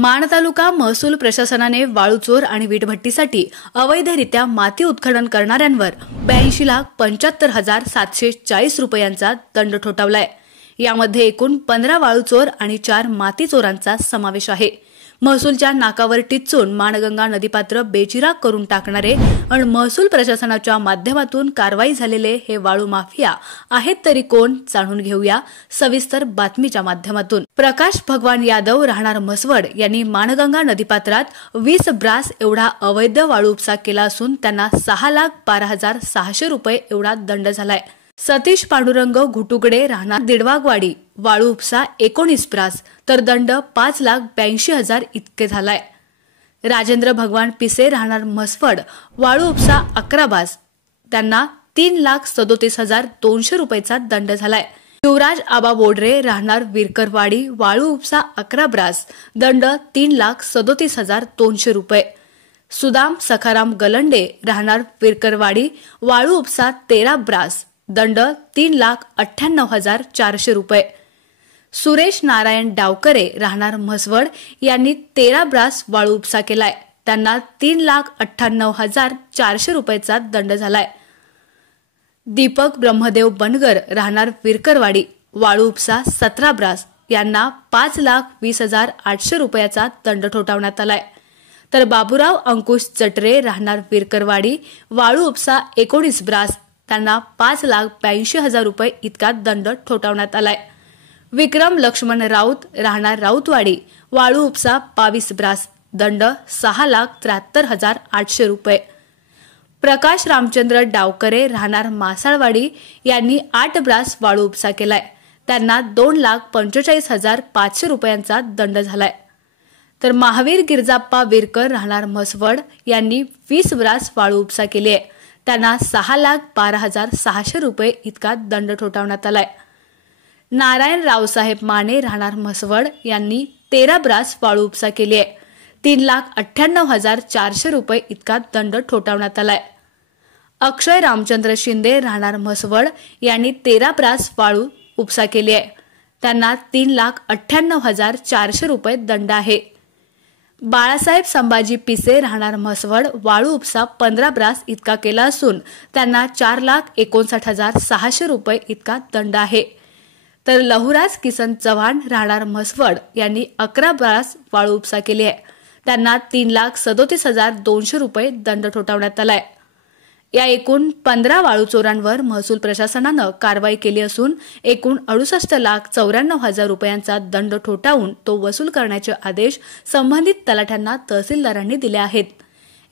माण तालुका महसूल प्रशासनाने वाळूचोर आणि वीटभट्टीसाठी अवैधरित्या माती उत्खनन करणाऱ्यांवर 82,75,740 रुपयांचा दंड ठोठावलाय। यामध्ये एकूण 15 वाळूचोर आणि 4 माती चोरांचा समावेश आहे। महसूलच्या नाकावर टिच्चून माणगंगा नदीपात्र बेचिराग करून टाकणारे आणि महसूल प्रशासनाच्या माध्यमातून कारवाई झालेले हे वाळू माफिया आहेत तरी कोण, जाणून घेऊया सविस्तर बातमीच्या माध्यमातून। प्रकाश भगवान यादव राहणार म्हसवड यांनी माणगंगा नदीपात्रात 20 ब्रास एवढा अवैध वाळू उपसा केला असून त्यांना 6,12,600 रुपये एवढा दंड झालाय। सतीश पांडुरंग घुटुगडे राहणार दिडवागवाडी वाळू उपसा 19 ब्रास तर दंड 5,82,000 इतके झालाय। राजेंद्र भगवान पिसे राहणार म्हसवड वाळू उपसा 11 ब्रास त्यांना 3,37,200 रुपयाचा दंड झालाय। शिवराज आबा बोडरे राहणार विरकरवाडी वाळू उपसा 11 ब्रास दंड 3,37,200 रुपये। सुदाम सखाराम गलंडे राहणार विरकरवाडी वाळू उपसा 13 ब्रास दंड 3,98,400 रुपये। सुरेश नारायण डावकरे राहणार म्हसवड यांनी 13 ब्रास वाळू उपसा केलाय, त्यांना 3,98,400 रुपयाचा दंड झालाय। दीपक ब्रह्मदेव बनगर राहणार विरकरवाडी वाळू उपसा 17 ब्रास यांना 5,20,800 रुपयाचा दंड ठोठावण्यात आलाय। तर बाबूराव अंकुश चटरे राहणार विरकरवाडी वाळू उपसा 19 ब्रास त्यांना 5,82,000 रुपये इतका दंड ठोठावण्यात आलाय। विक्रम लक्ष्मण राऊत राहणार राऊतवाडी वाळू उपसा 22 ब्रास दंड 6,73,800 रुपये। प्रकाश रामचंद्र डावकरे राहणार मासाळवाडी यांनी 8 ब्रास वाळू उपसा केलाय, त्यांना 2,45,500 रुपयांचा दंड झालाय। तर महावीर गिरजाप्पा विरकर राहणार म्हसवड यांनी 20 ब्रास वाळू उपसा केली आहे, त्यांना 6,12,600 रुपये इतका दंड ठोठावण्यात आलाय। नारायण रावसाहेब माने राहणार म्हसवड यांनी 13 ब्रास वाळू उपसा केली आहे, 3,98,400 रुपये इतका दंड ठोठावण्यात आलाय। अक्षय रामचंद्र शिंदे राहणार म्हसवड यांनी 13 ब्रास वाळू उपसा केली आहे, त्यांना 3,98,400 रुपये दंड आहे। बाळासाहेब संभाजी पिसे राहणार म्हसवड वाळू उपसा 15 ब्रास इतका केला असून त्यांना 4,59,600 रुपये इतका दंड आहे। तर लहुराज किसन चव्हाण राहणार म्हसवड यांनी 11 ब्रास वाळू उपसा केली आहे, त्यांना 3,37,200 रुपये दंड ठोठावण्यात आलाय। या एकूण 15 वाळू चोरांवर महसूल प्रशासनानं कारवाई केली असून एकूण 68,94,000 रुपयांचा दंड ठोठावून तो वसूल करण्याचे आदेश संबंधित तलाठ्यांना तहसीलदारांनी दिले आहेत।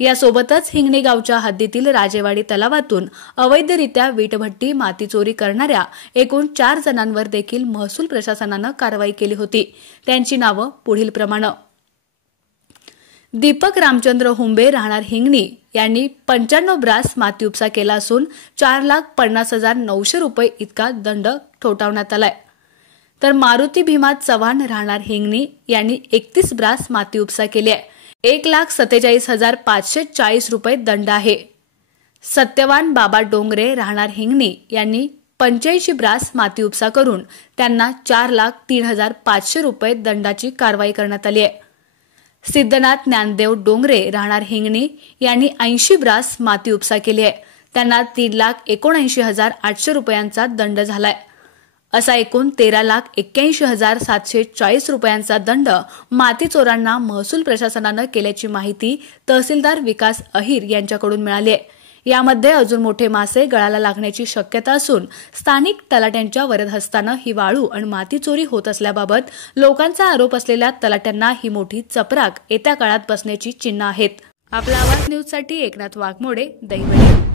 यासोबतच हिंगणी गावच्या हद्दीतील राजेवाडी तलावातून अवैधरित्या वीटभट्टी माती चोरी करणाऱ्या एकूण 4 जणांवर देखील महसूल प्रशासनानं कारवाई केली होती। त्यांची नावं पुढील प्रमाणे: दीपक रामचंद्र हुंबे राहणार हिंगणी यांनी 95 ब्रास माती उपसा केला असून 4,50,900 रुपये इतका दंड ठोठावण्यात आलाय। तर मारुती भीमा चव्हाण राहणार हिंगणी यांनी 31 ब्रास माती उपसा केली आहे, 1,47,540 रुपये दंड आहे। सत्यवान बाबा डोंगरे राहणार हिंगणी यांनी 85 ब्रास माती उपसा करून त्यांना 4,03,500 रुपये दंडाची कारवाई करण्यात आली आहे। सिद्धनाथ ज्ञानदेव डोंगरे राहणार हिंगणी यांनी 80 ब्रास माती उपसा केली आहे, त्यांना 3,79,800 रुपयांचा दंड झालाय। असा एकूण 13,81,740 रुपयांचा दंड माती चोरांना महसूल प्रशासनानं केल्याची माहिती तहसीलदार विकास अहिर यांच्याकडून मिळाली आहे। यामध्ये अजून मोठे मासे गळाला लागण्याची शक्यता असून स्थानिक तलाट्यांच्या वरदहस्तानं ही वाळू आणि माती चोरी होत असल्याबाबत लोकांचा आरोप असलेल्या तलाट्यांना ही मोठी चपराक येत्या काळात बसण्याची चिन्ह आहेत। आपला आवाज न्यूजसाठी एकनाथ वाघमोडे, दहिवडी।